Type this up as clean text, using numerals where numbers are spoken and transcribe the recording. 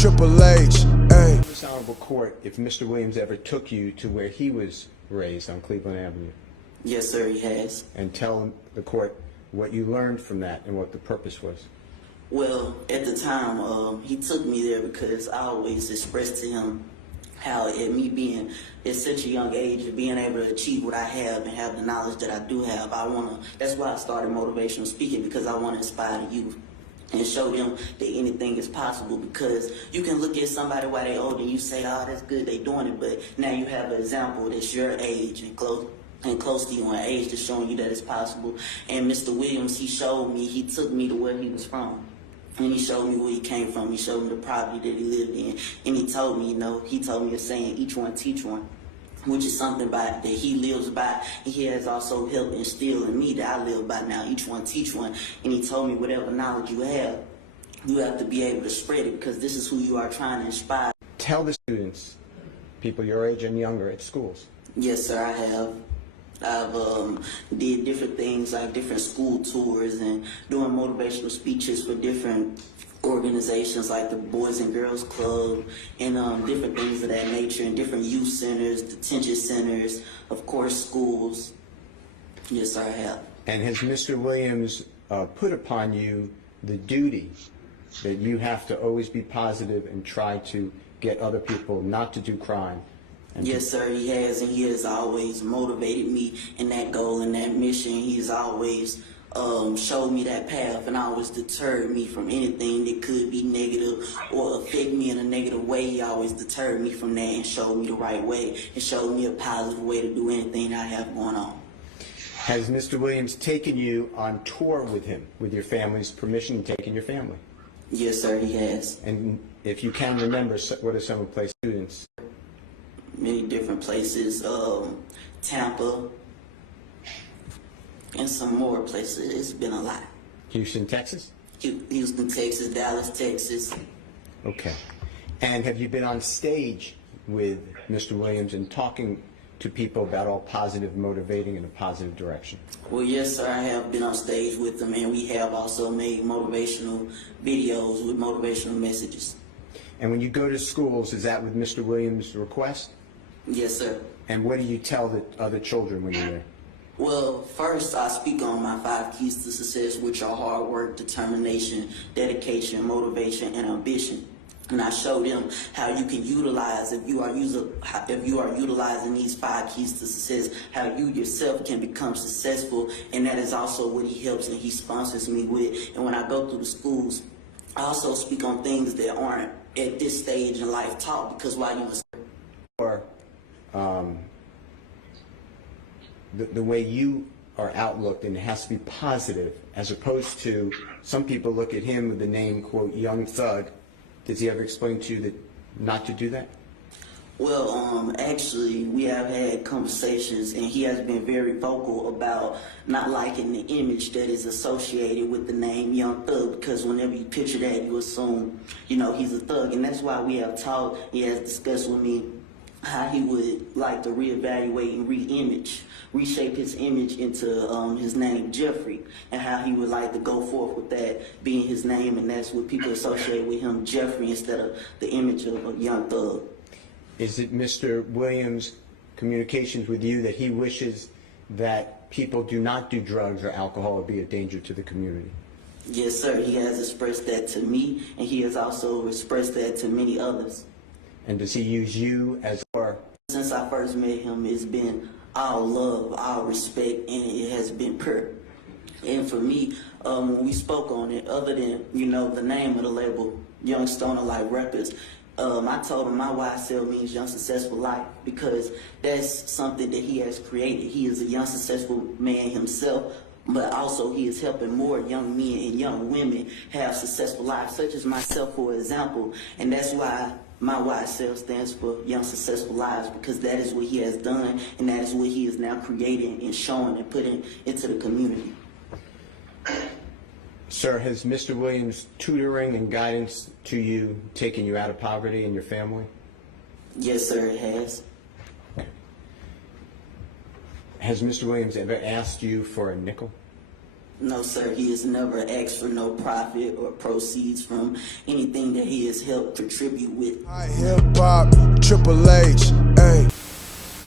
Triple H, hey. This honorable court, if Mr. Williams ever took you to where he was raised on Cleveland Avenue. Yes, sir, he has. And tell the court what you learned from that and what the purpose was. Well, at the time, he took me there because I always expressed to him how at me being at such a young age and being able to achieve what I have and have the knowledge that I do have, that's why I started motivational speaking, because I want to inspire the youth and show them that anything is possible. Because you can look at somebody while they're old and you say, oh, that's good, they doing it, but now you have an example that's your age and close to you in age that's showing you that it's possible. And Mr. Williams, he took me to where he was from. And he showed me where he came from. He showed me the property that he lived in. And he told me, a saying, each one teach one, which is something that he lives by. And he has also helped instill in me that I live by now. Each one teach one. And he told me whatever knowledge you have to be able to spread it, because this is who you are trying to inspire. Tell the students, people your age and younger at schools. Yes, sir, I have. I've did different things like different school tours and doing motivational speeches for different organizations like the Boys and Girls Club and different things of that nature, and different youth centers, detention centers, of course, schools. Yes, sir, I have. And has Mr. Williams put upon you the duty that you have to always be positive and try to get other people not to do crime? Yes, sir, he has, and he has always motivated me in that goal and that mission. He has always showed me that path and always deterred me from anything that could be negative or affect me in a negative way. He always deterred me from that and showed me the right way and showed me a positive way to do anything I have going on. Has Mr. Williams taken you on tour with him, with your family's permission, and taken your family? Yes, sir, he has. And if you can remember, what are some of the place students? Many different places, Tampa, and some more places. It's been a lot. Houston, Texas? Houston, Texas, Dallas, Texas. Okay. And have you been on stage with Mr. Williams and talking to people about all positive, motivating in a positive direction? Well, yes, sir, I have been on stage with them, and we have also made motivational videos with motivational messages. And when you go to schools, is that with Mr. Williams' request? Yes, sir. And what do you tell the other children when you're there? Well, first I speak on my 5 keys to success, which are hard work, determination, dedication, motivation, and ambition. And I show them how you can utilize, if you are utilizing these 5 keys to success, how you yourself can become successful. And that is also what he helps and he sponsors me with. And when I go through the schools, I also speak on things that aren't at this stage in life taught, because while you or the way you are outlooked, and it has to be positive, as opposed to some people look at him with the name, quote, young thug. Does he ever explain to you that not to do that? Well, actually, we have had conversations, and he has been very vocal about not liking the image that is associated with the name Young Thug, because whenever you picture that, you assume, he's a thug. And that's why we have talked, he has discussed with me how he would like to reevaluate and reshape his image into his name Jeffrey, and how he would like to go forth with that being his name, and that's what people associate with him, Jeffrey, instead of the image of a young thug. Is it Mr. Williams' communications with you that he wishes that people do not do drugs or alcohol or be a danger to the community? Yes, sir. He has expressed that to me, and he has also expressed that to many others. And does he use you as or? Since I first met him, it's been all love, all respect, and it has been pure. And for me, when we spoke on it, other than, the name of the label, Young Stoner Life Records, I told him my YSL means Young Successful Life, because that's something that he has created. He is a young successful man himself, but also he is helping more young men and young women have successful lives, such as myself, for example. And that's why my YSL stands for Young Successful Lives, because that is what he has done, and that is what he is now creating and showing and putting into the community. Sir, has Mr. Williams' tutoring and guidance to you taken you out of poverty and your family? Yes, sir, it has. Has Mr. Williams ever asked you for a nickel? No, sir, he has never asked for no profit or proceeds from anything that he has helped contribute with. Hip hop, Triple H, ayy.